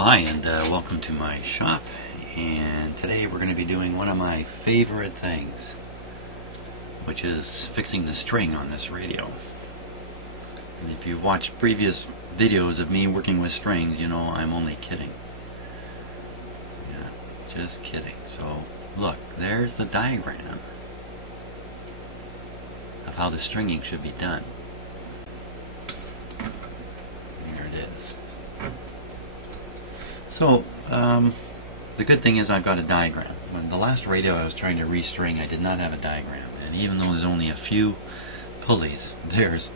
Hi, and welcome to my shop. And today we're going to be doing one of my favorite things, which is fixing the string on this radio. And if you've watched previous videos of me working with strings, you know I'm only kidding. Yeah, just kidding. So look, there's the diagram of how the stringing should be done. There it is. So, the good thing is I've got a diagram. When the last radio I was trying to restring, I did not have a diagram. And even though there's only a few pulleys, there's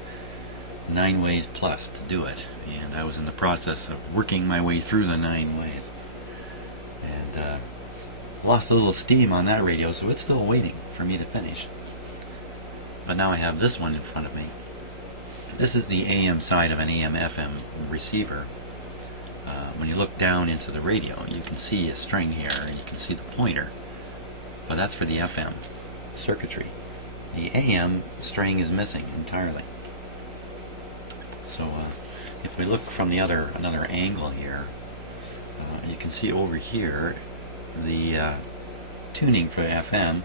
9 ways plus to do it. And I was in the process of working my way through the 9 ways. And lost a little steam on that radio, so it's still waiting for me to finish. But now I have this one in front of me. This is the AM side of an AM-FM receiver. When you look down into the radio, you can see a string here, and you can see the pointer, but that's for the FM circuitry. The AM string is missing entirely. So if we look from another angle here, you can see over here the tuning for FM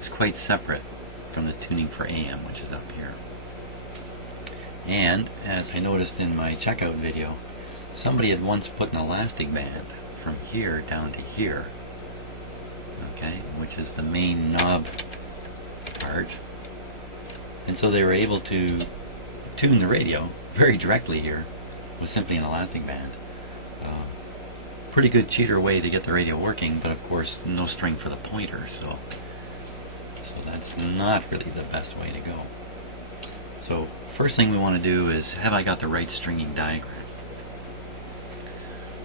is quite separate from the tuning for AM, which is up here. And as I noticed in my checkout video, somebody had once put an elastic band from here down to here, okay, which is the main knob part, and so they were able to tune the radio very directly here with simply an elastic band. Pretty good cheater way to get the radio working, but of course no string for the pointer, so that's not really the best way to go. So first thing we want to do is, have I got the right stringing diagram?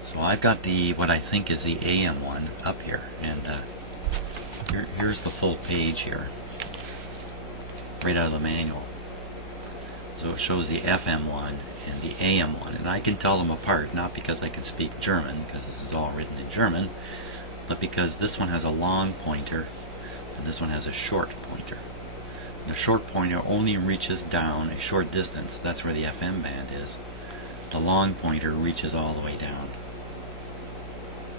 So I've got what I think is the AM one up here, and here's the full page here, right out of the manual. So it shows the FM one and the AM one, and I can tell them apart, not because I can speak German, because this is all written in German, but because this one has a long pointer and this one has a short pointer. The short pointer only reaches down a short distance. That's where the FM band is. The long pointer reaches all the way down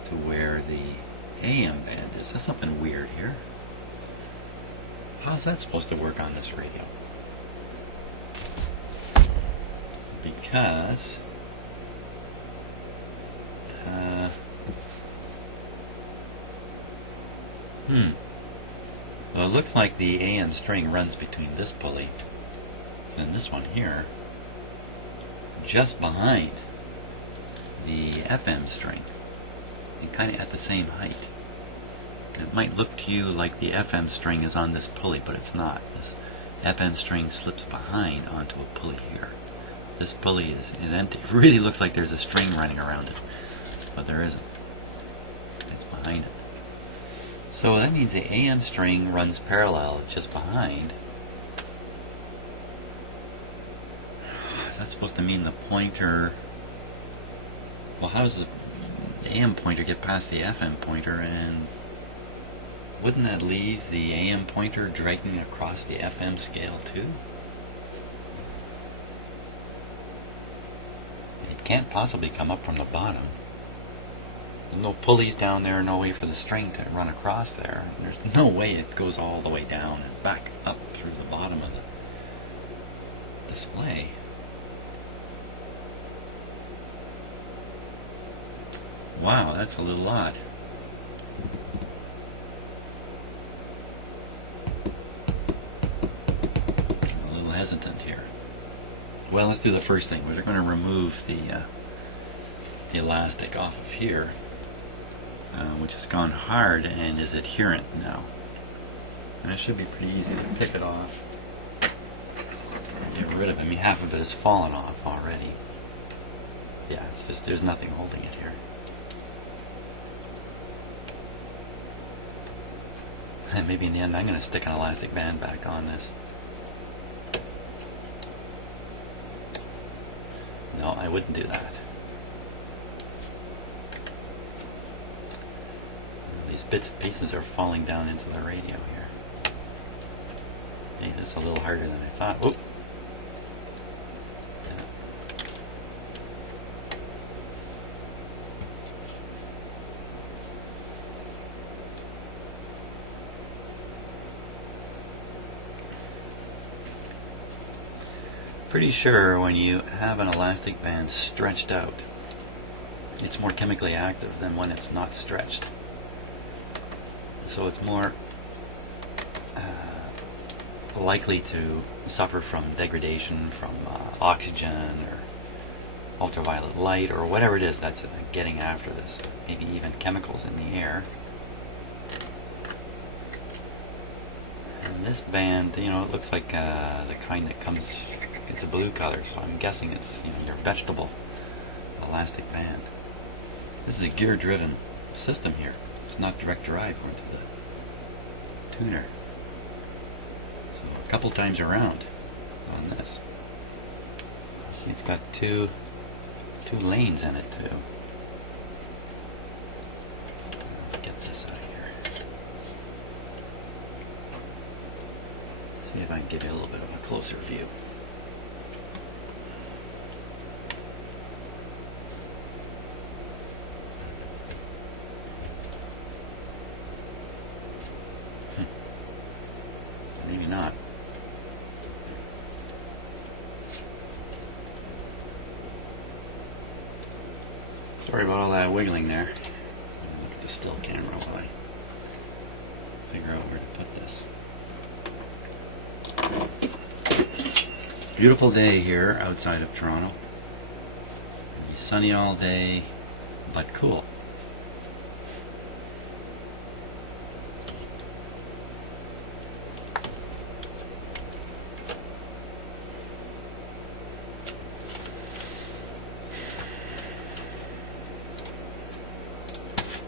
to where the AM band is. That's something weird here. How's that supposed to work on this radio? Because well, it looks like the AM string runs between this pulley and this one here, just behind the FM string, and kind of at the same height. It might look to you like the FM string is on this pulley, but it's not. This FM string slips behind onto a pulley here. This pulley is empty. It really looks like there's a string running around it, but there isn't. It's behind it. So that means the AM string runs parallel just behind. That's supposed to mean the pointer. Well, how does the AM pointer get past the FM pointer, and wouldn't that leave the AM pointer dragging across the FM scale too? It can't possibly come up from the bottom. There's no pulleys down there, no way for the string to run across there. There's no way it goes all the way down and back up through the bottom of the display. Wow, that's a little odd. I'm a little hesitant here. Well, let's do the first thing. We're going to remove the elastic off of here, which has gone hard and is adherent now. And it should be pretty easy to pick it off and get rid of it. I mean, half of it has fallen off already. Yeah, it's just, there's nothing holding it here. And maybe in the end I'm going to stick an elastic band back on this. No, I wouldn't do that. These bits and pieces are falling down into the radio here. Made this a little harder than I thought. Oop. Yeah. Pretty sure when you have an elastic band stretched out, it's more chemically active than when it's not stretched. So it's more likely to suffer from degradation from oxygen or ultraviolet light or whatever it is that's getting after this. Maybe even chemicals in the air. And this band, you know, it looks like the kind that comes, it's a blue color, so I'm guessing it's, you know, your vegetable elastic band. This is a gear-driven system here. It's not direct drive going to the tuner. So a couple times around on this. See, it's got two lanes in it too. Get this out of here. See if I can give you a little bit of a closer view. Maybe not. Sorry about all that wiggling there. Look at the still camera while I figure out where to put this. Beautiful day here outside of Toronto. It'll be sunny all day, but cool.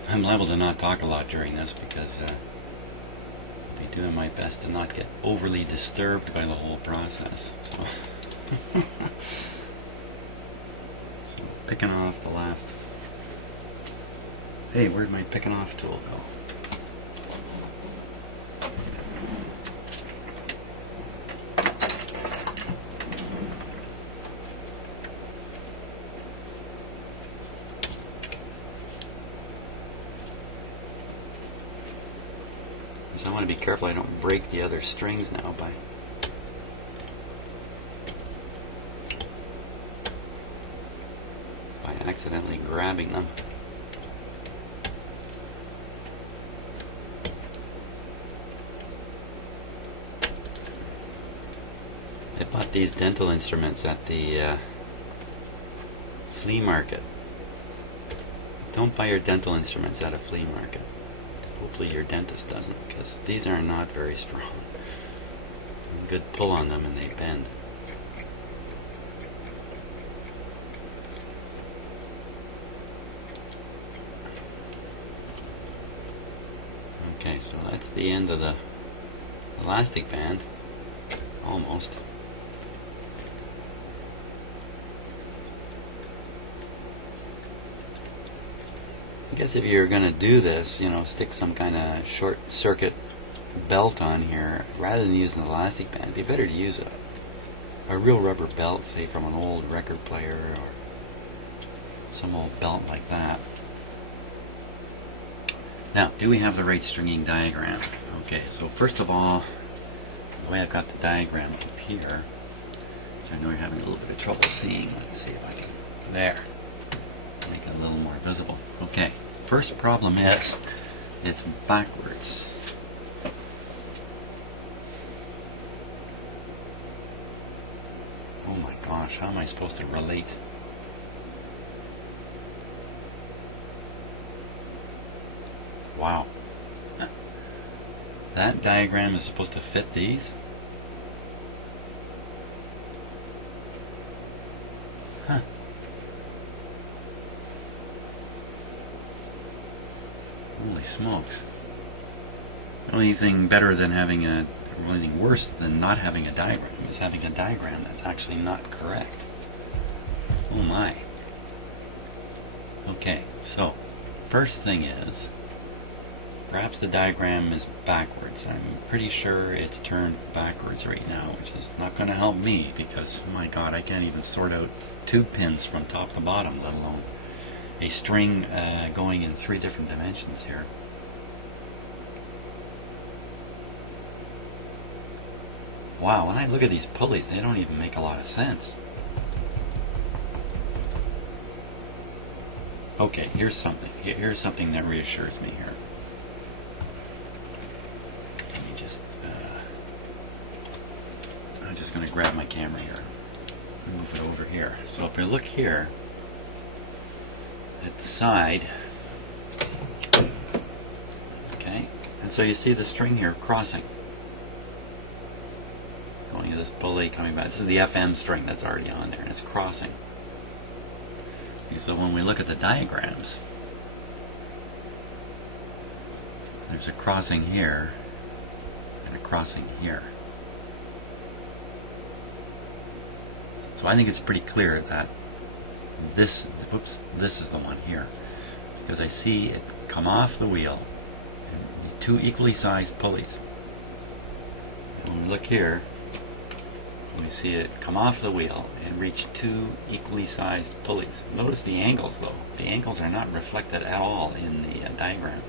I'm liable to not talk a lot during this because I'll be doing my best to not get overly disturbed by the whole process. So, picking off the last. Hey, where'd my picking off tool go? So I want to be careful I don't break the other strings now by accidentally grabbing them. I bought these dental instruments at the flea market. Don't buy your dental instruments at a flea market. Hopefully your dentist doesn't, because these are not very strong. Good pull on them and they bend. Okay, so that's the end of the elastic band, almost. I guess if you're going to do this, you know, stick some kind of short circuit belt on here, rather than using an elastic band, it'd be better to use a real rubber belt, say from an old record player or some old belt like that. Now, do we have the right stringing diagram? Okay, so first of all, the way I've got the diagram up here, which I know you're having a little bit of trouble seeing, let's see if I can, there, make it a little more visible. Okay, first problem is, it's backwards. Oh my gosh, how am I supposed to relate? Wow. That diagram is supposed to fit these? Huh. Holy smokes. The only thing better than having a, or anything worse than not having a diagram is having a diagram that's actually not correct. Oh my. Okay, so first thing is, perhaps the diagram is backwards. I'm pretty sure it's turned backwards right now, which is not going to help me because, oh my god, I can't even sort out two pins from top to bottom, let alone a string going in 3 different dimensions here. wow, when I look at these pulleys, they don't even make a lot of sense. Okay, here's something. Here's something that reassures me here. Let me just, I'm just going to grab my camera here and move it over here. So if I look here at the side, okay, and so you see the string here crossing. Going to this pulley coming back. This is the FM string that's already on there, and it's crossing. So when we look at the diagrams, there's a crossing here and a crossing here. So I think it's pretty clear that this is the one here, because I see it come off the wheel in two equally sized pulleys. When we look here, we see it come off the wheel and reach two equally sized pulleys. Notice the angles, though. The angles are not reflected at all in the diagram.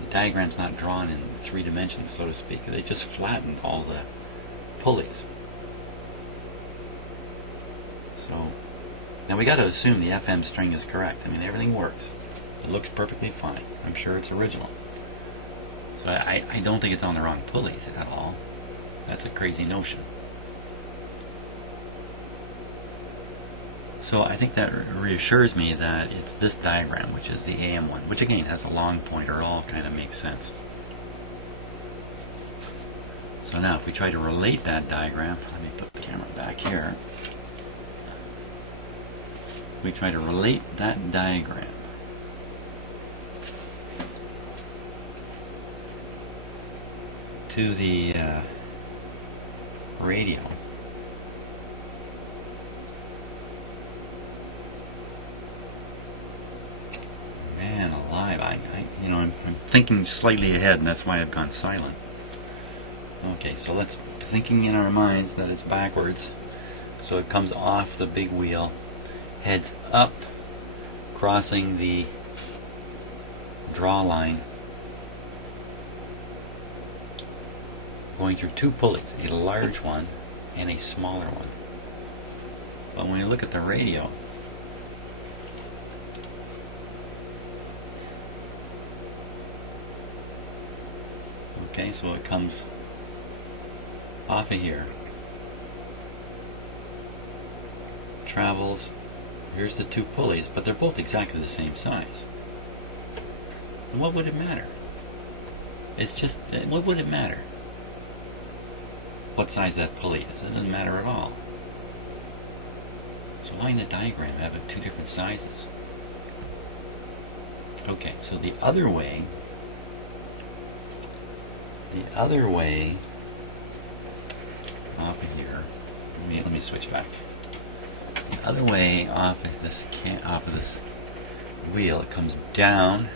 The diagram's not drawn in 3 dimensions, so to speak. They just flattened all the pulleys. So now we got to assume the FM string is correct. I mean, everything works. It looks perfectly fine. I'm sure it's original. So I don't think it's on the wrong pulleys at all. That's a crazy notion. So I think that reassures me that it's this diagram, which is the AM one, which again has a long pointer. It all kind of makes sense. So now if we try to relate that diagram, let me put the camera back here. We try to relate that diagram to the radio. Man alive, I'm thinking slightly ahead, and that's why I've gone silent. Okay, so let's thinking in our minds that it's backwards. So it comes off the big wheel, heads up, crossing the draw line, going through two pulleys, a large one and a smaller one. But when you look at the radio, okay, so it comes off of here, travels, here's the two pulleys, but they're both exactly the same size. And what would it matter? It's just, what would it matter? What size that pulley is? It doesn't matter at all. So why in the diagram have it two different sizes? Okay, so the other way off of here, let me switch back. The other way off of this wheel, it comes down,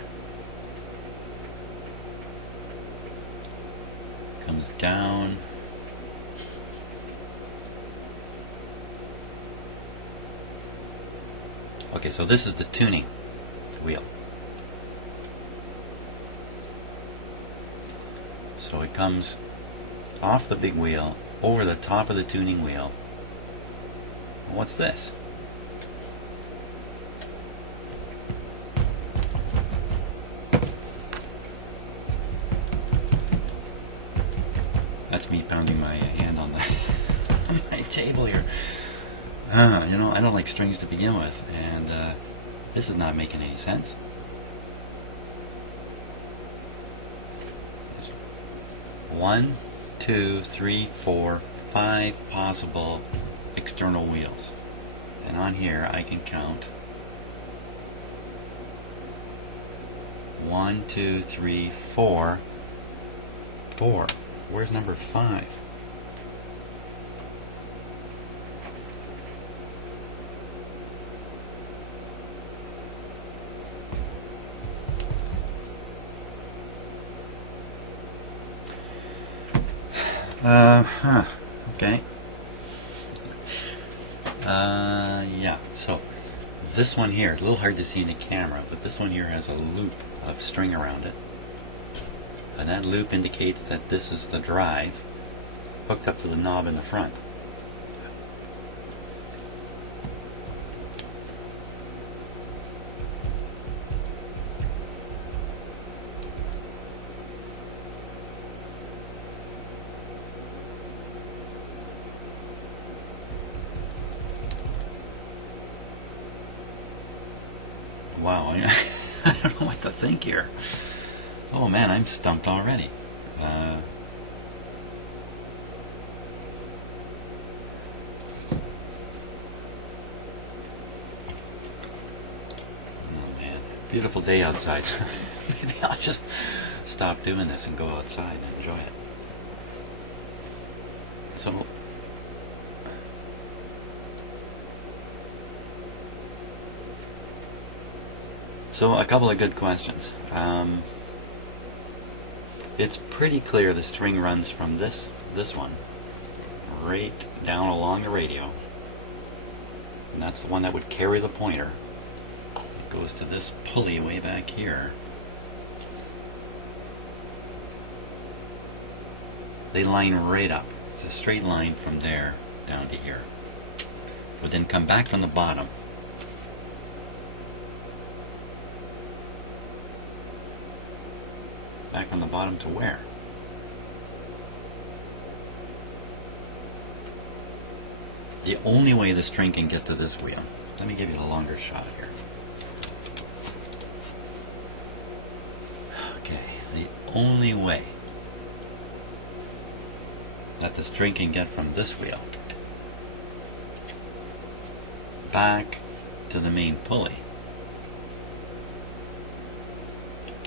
okay, so this is the tuning wheel. So it comes off the big wheel, over the top of the tuning wheel. What's this? That's me pounding my hand on the on my table here. I don't like strings to begin with, and this is not making any sense. 1, 2, 3, 4, 5 possible external wheels, and on here I can count 1, 2, 3, 4. Where's number 5? Okay. Yeah, so this one here, a little hard to see in the camera, but this one here has a loop of string around it. And that loop indicates that this is the drive. hooked up to the knob in the front. Wow, I don't know what to think here. Oh man, I'm stumped already. Oh man, beautiful day outside. Maybe I'll just stop doing this and go outside and enjoy it. So a couple of good questions. It's pretty clear the string runs from this one right down along the radio, and that's the one that would carry the pointer. It goes to this pulley way back here. They line right up. It's a straight line from there down to here. Would then come back from the bottom. Back on the bottom to where? The only way the string can get to this wheel. Let me give you a longer shot here. Okay, the only way that the string can get from this wheel back to the main pulley.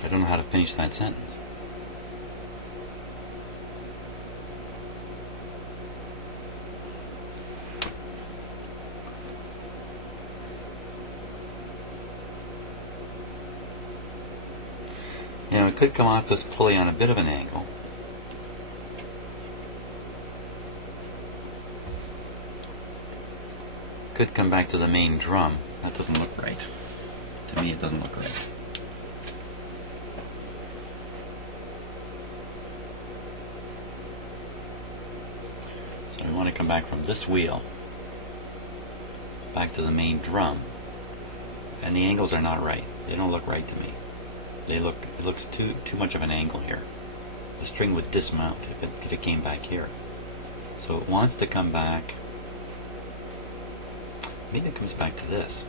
I don't know how to finish that sentence. You know, it could come off this pulley on a bit of an angle. Could come back to the main drum. That doesn't look right. To me, it doesn't look right. So we want to come back from this wheel back to the main drum, and the angles are not right. They don't look right to me. It looks too much of an angle here. The string would dismount if it came back here. So it wants to come back. Maybe it comes back to this.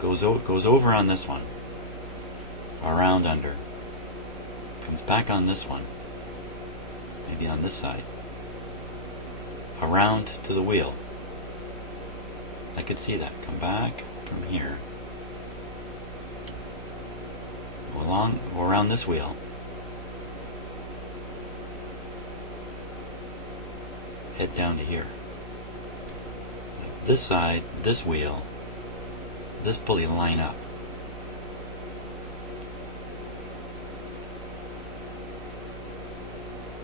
Goes over on this one. Around under. Comes back on this one. Maybe on this side. Around to the wheel. I could see that. Come back from here. Go around this wheel. Head down to here. This side, this wheel, this pulley line up.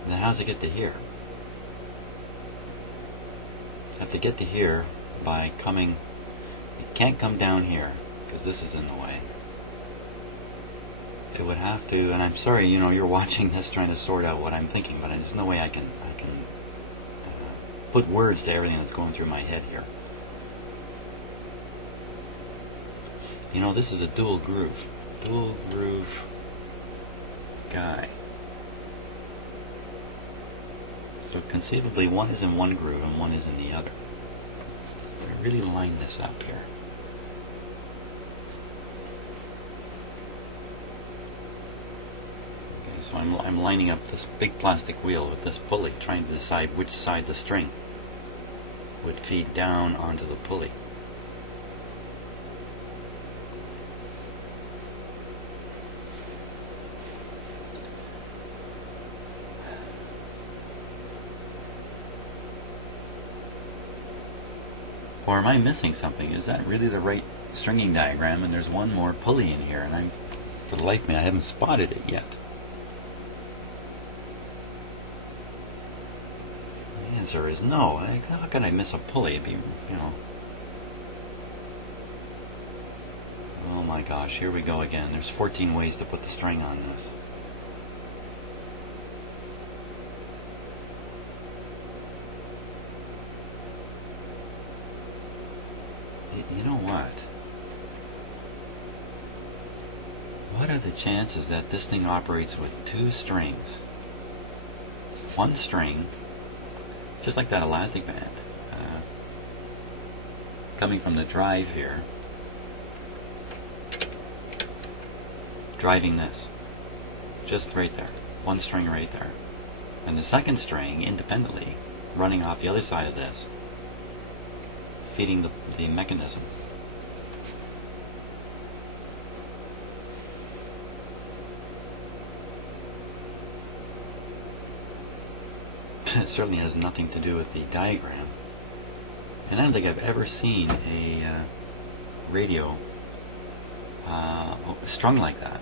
Then how does it get to here? I have to get to here by coming. It can't come down here because this is in the way. It would have to, and I'm sorry, you know, you're watching this trying to sort out what I'm thinking, but there's no way I can put words to everything that's going through my head here. You know, this is a dual groove guy. So conceivably one is in one groove and one is in the other. I really line this up here. Okay, so I'm lining up this big plastic wheel with this pulley, trying to decide which side the string would feed down onto the pulley. Or am I missing something? Is that really the right stringing diagram? And there's one more pulley in here, and for the life of me, I haven't spotted it yet. The answer is no. How can I miss a pulley? It'd be, you know. Oh my gosh, here we go again. There's 14 ways to put the string on this. You know what? What are the chances that this thing operates with two strings? One string, just like that elastic band, coming from the drive here, driving this, just right there, one string right there, and the second string independently running off the other side of this, feeding the mechanism. It certainly has nothing to do with the diagram. And I don't think I've ever seen a radio strung like that.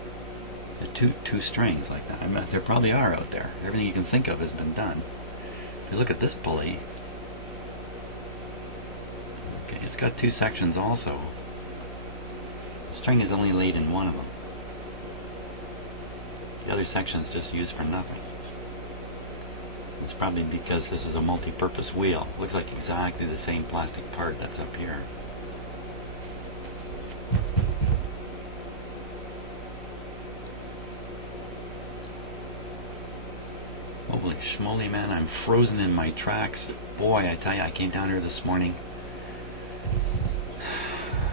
Two strings like that. I mean, there probably are out there. Everything you can think of has been done. If you look at this pulley, okay, it's got two sections also. The string is only laid in one of them. The other section is just used for nothing. It's probably because this is a multi-purpose wheel. Looks like exactly the same plastic part that's up here. Holy schmoly, man, I'm frozen in my tracks. Boy, I tell you, I came down here this morning.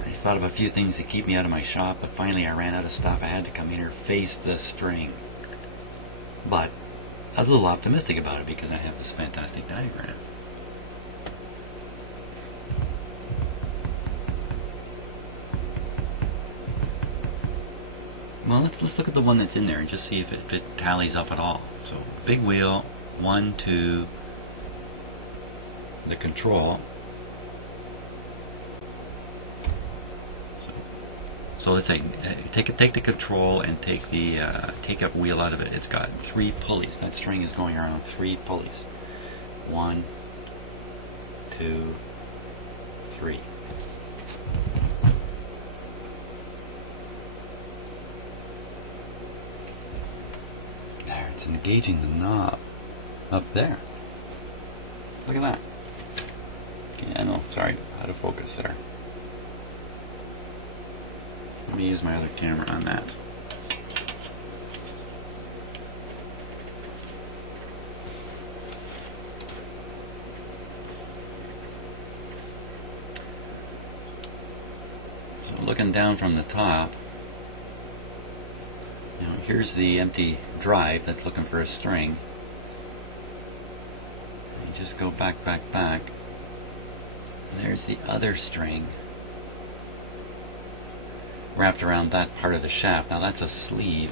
I thought of a few things to keep me out of my shop, but finally I ran out of stuff. I had to come in here, face the string. But I was a little optimistic about it because I have this fantastic diagram. Well, let's look at the one that's in there and just see if it tallies up at all. So, big wheel, 1, 2, the control. So let's say take the control and take the take up wheel out of it. It's got 3 pulleys. That string is going around 3 pulleys. 1, 2, 3. There, it's engaging the knob up there. Look at that. Yeah, no, sorry, out of focus there. Let me use my other camera on that. So looking down from the top, here's the empty drive that's looking for a string. And just go back. There's the other string wrapped around that part of the shaft. Now that's a sleeve.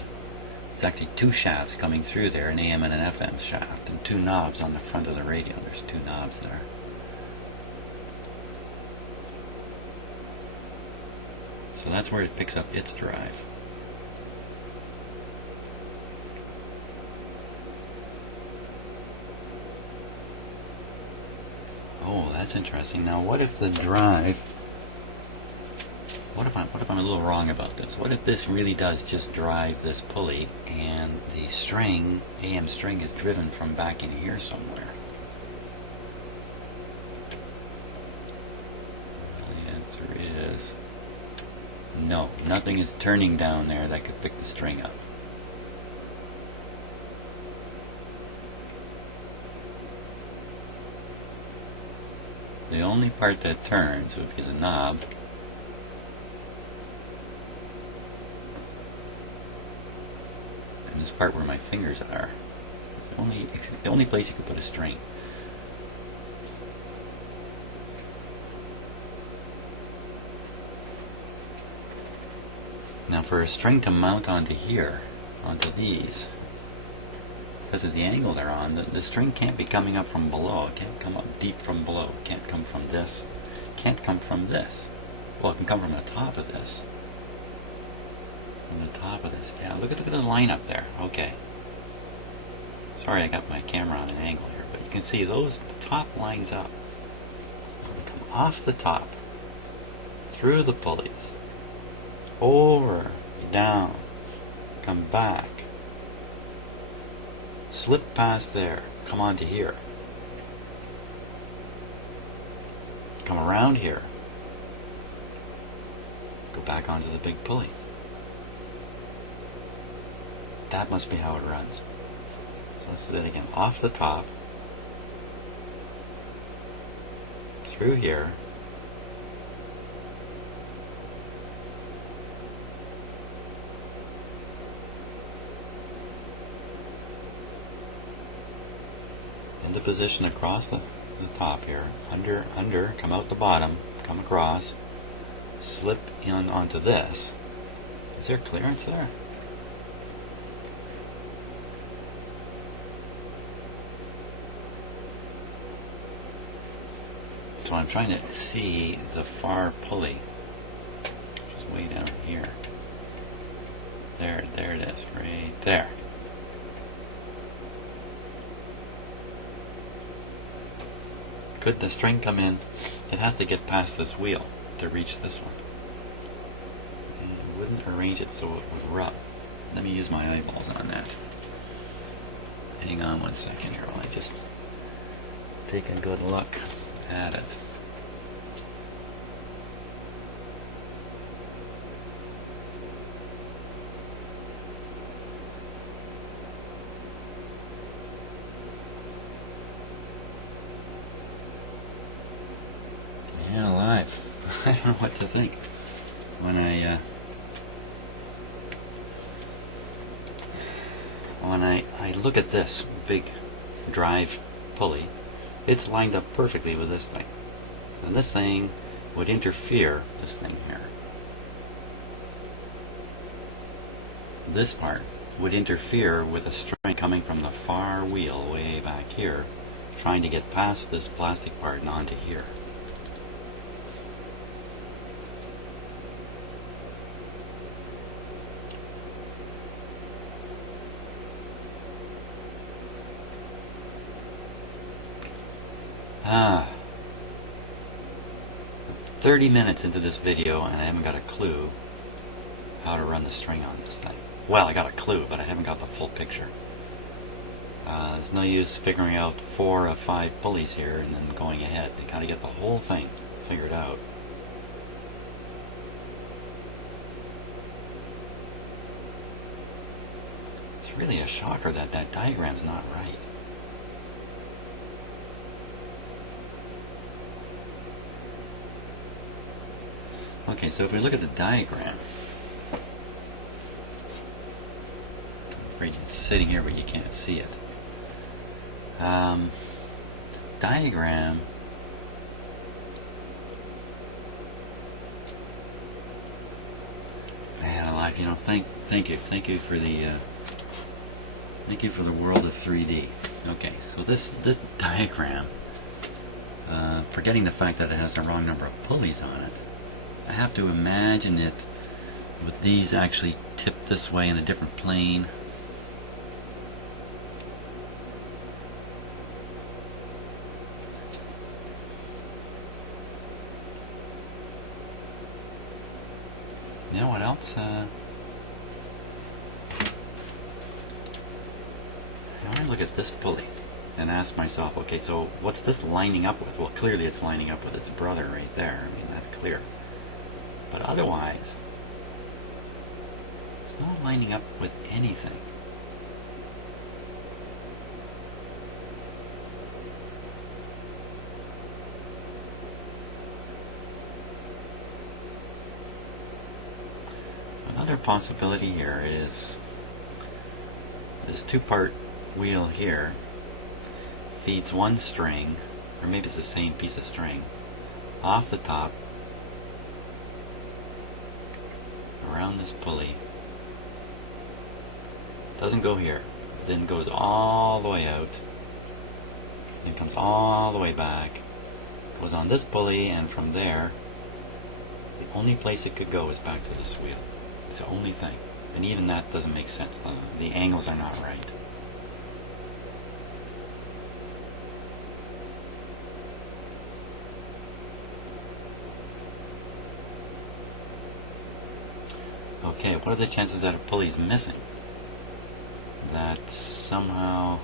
It's actually 2 shafts coming through there, an AM and an FM shaft, and 2 knobs on the front of the radio. There's 2 knobs there. So that's where it picks up its drive. Oh, that's interesting. Now what if the drive, what if I'm a little wrong about this? What if this really does just drive this pulley and the string, AM string, is driven from back in here somewhere? Well, the answer is no. Nothing is turning down there that could pick the string up. The only part that turns would be the knob. And this part where my fingers are. It's the only place you could put a string. Now for a string to mount onto here, onto these, because of the angle they're on, the string can't be coming up from below. It can't come up deep from below. It can't come from this. It can't come from this. Well, it can come from the top of this. From the top of this. Yeah, look at the line up there. Okay. Sorry I got my camera on an angle here, but you can see those, the top lines up. So we come off the top, through the pulleys, over, down, come back, slip past there, come onto here, come around here, back onto the big pulley. That must be how it runs. So let's do that again. Off the top, through here, into position across the top here, under, come out the bottom, come across, slip in onto this. Is there clearance there? So I'm trying to see the far pulley, which is way down here. There it is, right there. Could the string come in? It has to get past this wheel to reach this one. And I wouldn't arrange it so it would rub. Let me use my eyeballs on that. Hang on one second here while I just take a good look at it. Yeah, alive. I don't know what to think. When I look at this big drive pulley, it's lined up perfectly with this thing. And this thing would interfere, this thing here. This part would interfere with a string coming from the far wheel way back here, trying to get past this plastic part and onto here. Ah, 30 minutes into this video and I haven't got a clue how to run the string on this thing. Well, I got a clue, but I haven't got the full picture. There's no use figuring out 4 or 5 pulleys here and then going ahead. They gotta get the whole thing figured out. It's really a shocker that that diagram's not right. Okay, so if we look at the diagram, I'm afraid it's sitting here but you can't see it. Diagram man alive, you know, thank you for the world of 3D. Okay, so this diagram, forgetting the fact that it has the wrong number of pulleys on it, I have to imagine it with these actually tipped this way in a different plane. You know what else? I want to look at this pulley and ask myself, okay, so what's this lining up with? Well, clearly it's lining up with its brother right there. I mean, that's clear. But otherwise, it's not lining up with anything. Another possibility here is this 2-part wheel here feeds one string, or maybe it's the same piece of string, off the top around this pulley. Doesn't go here, then goes all the way out, then comes all the way back, goes on this pulley, and from there the only place it could go is back to this wheel. It's the only thing, and even that doesn't make sense. The angles are not right. Okay, what are the chances that a pulley is missing? That somehow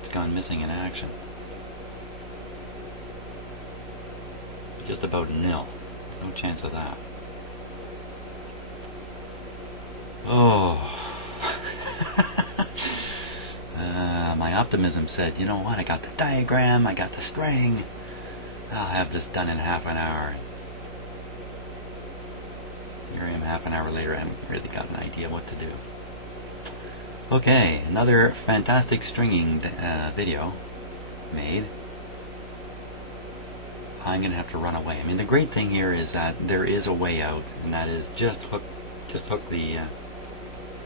it's gone missing in action? Just about nil. No chance of that. Oh. My optimism said, you know what, I got the diagram, I got the string, I'll have this done in half an hour. Here I am half an hour later, I haven't really got an idea what to do. Okay, another fantastic stringing video made. I'm going to have to run away. I mean, the great thing here is that there is a way out, and that is just hook the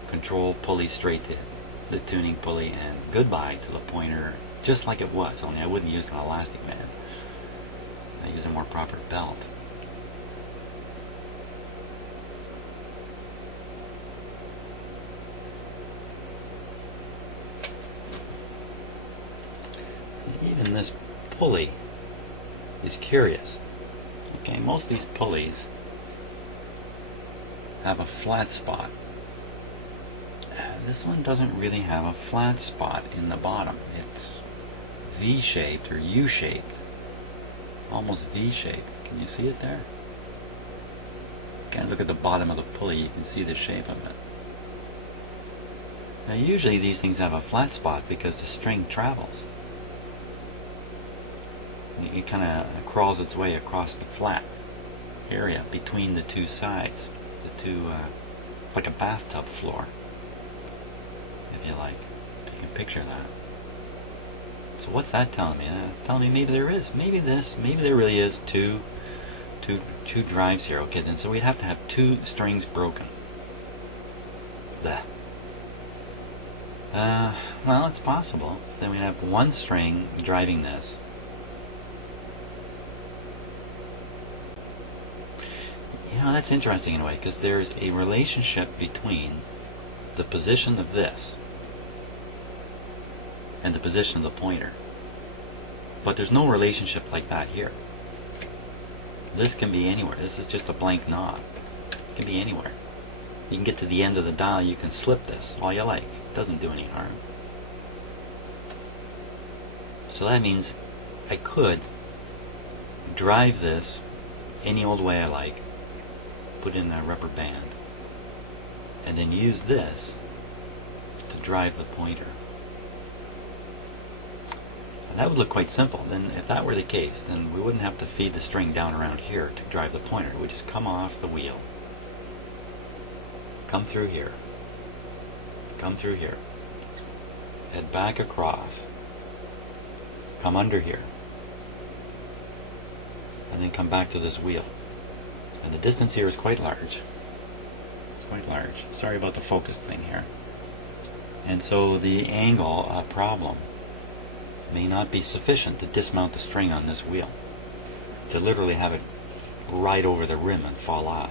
control pulley straight to the tuning pulley, and goodbye to the pointer, just like it was, only I wouldn't use an elastic band. I use a more proper belt. Even this pulley is curious. Okay, most of these pulleys have a flat spot. This one doesn't really have a flat spot in the bottom. It's V-shaped or U-shaped. Almost V-shaped. Can you see it there? Kind of look at the bottom of the pulley, you can see the shape of it. Now usually these things have a flat spot because the string travels. It kind of crawls its way across the flat area between the two sides. The two, like a bathtub floor, if you like. If you can picture that. So what's that telling me? It's telling me maybe there is. Maybe there really is two drives here. Okay, then so we'd have to have two strings broken. Blech. Well, it's possible. Then we'd have one string driving this. You know, that's interesting in a way, because there's a relationship between the position of this and the position of the pointer. But there's no relationship like that here. This can be anywhere. This is just a blank knob. It can be anywhere. You can get to the end of the dial, you can slip this all you like. It doesn't do any harm. So that means I could drive this any old way I like, put in a rubber band, and then use this to drive the pointer. And that would look quite simple. Then if that were the case, then we wouldn't have to feed the string down around here to drive the pointer. It would just come off the wheel, come through here, come through here, head back across, come under here, and then come back to this wheel. And the distance here is quite large. It's quite large. Sorry about the focus thing here. And so the angle problem may not be sufficient to dismount the string on this wheel, to literally have it right over the rim and fall off.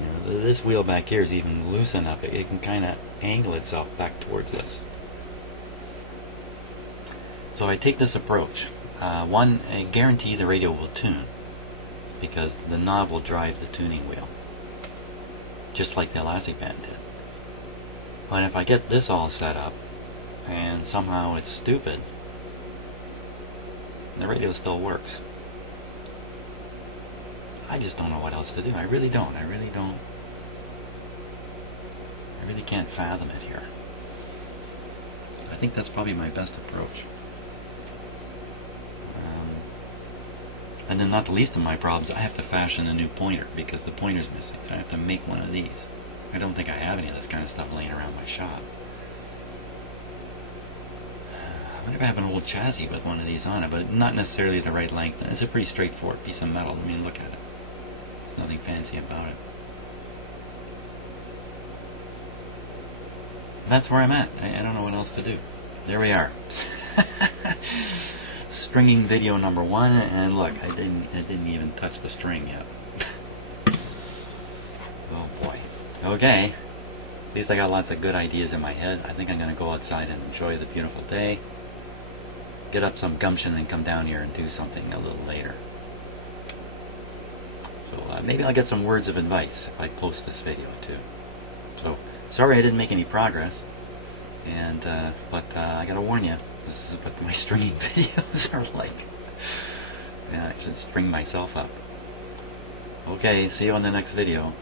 You know, this wheel back here is even loose enough, it can kind of angle itself back towards this. So I take this approach. One, I guarantee the radio will tune, because the knob will drive the tuning wheel, just like the elastic band did. But if I get this all set up, and somehow it's stupid, the radio still works. I just don't know what else to do. I really don't. I really can't fathom it here. I think that's probably my best approach. And then not the least of my problems, I have to fashion a new pointer because the pointer's missing. So I have to make one of these. I don't think I have any of this kind of stuff laying around my shop. I wonder if I have an old chassis with one of these on it, but not necessarily the right length. It's a pretty straightforward piece of metal. I mean, look at it. There's nothing fancy about it. That's where I'm at. I don't know what else to do. There we are. Stringing video number 1, and look, I didn't even touch the string yet. Oh boy. Okay. At least I got lots of good ideas in my head. I think I'm going to go outside and enjoy the beautiful day. Get up some gumption and come down here and do something a little later. So maybe I'll get some words of advice if I post this video too. So sorry I didn't make any progress, and but I gotta warn you, this is what my stringing videos are like. Yeah, I should string myself up. Okay, see you on the next video.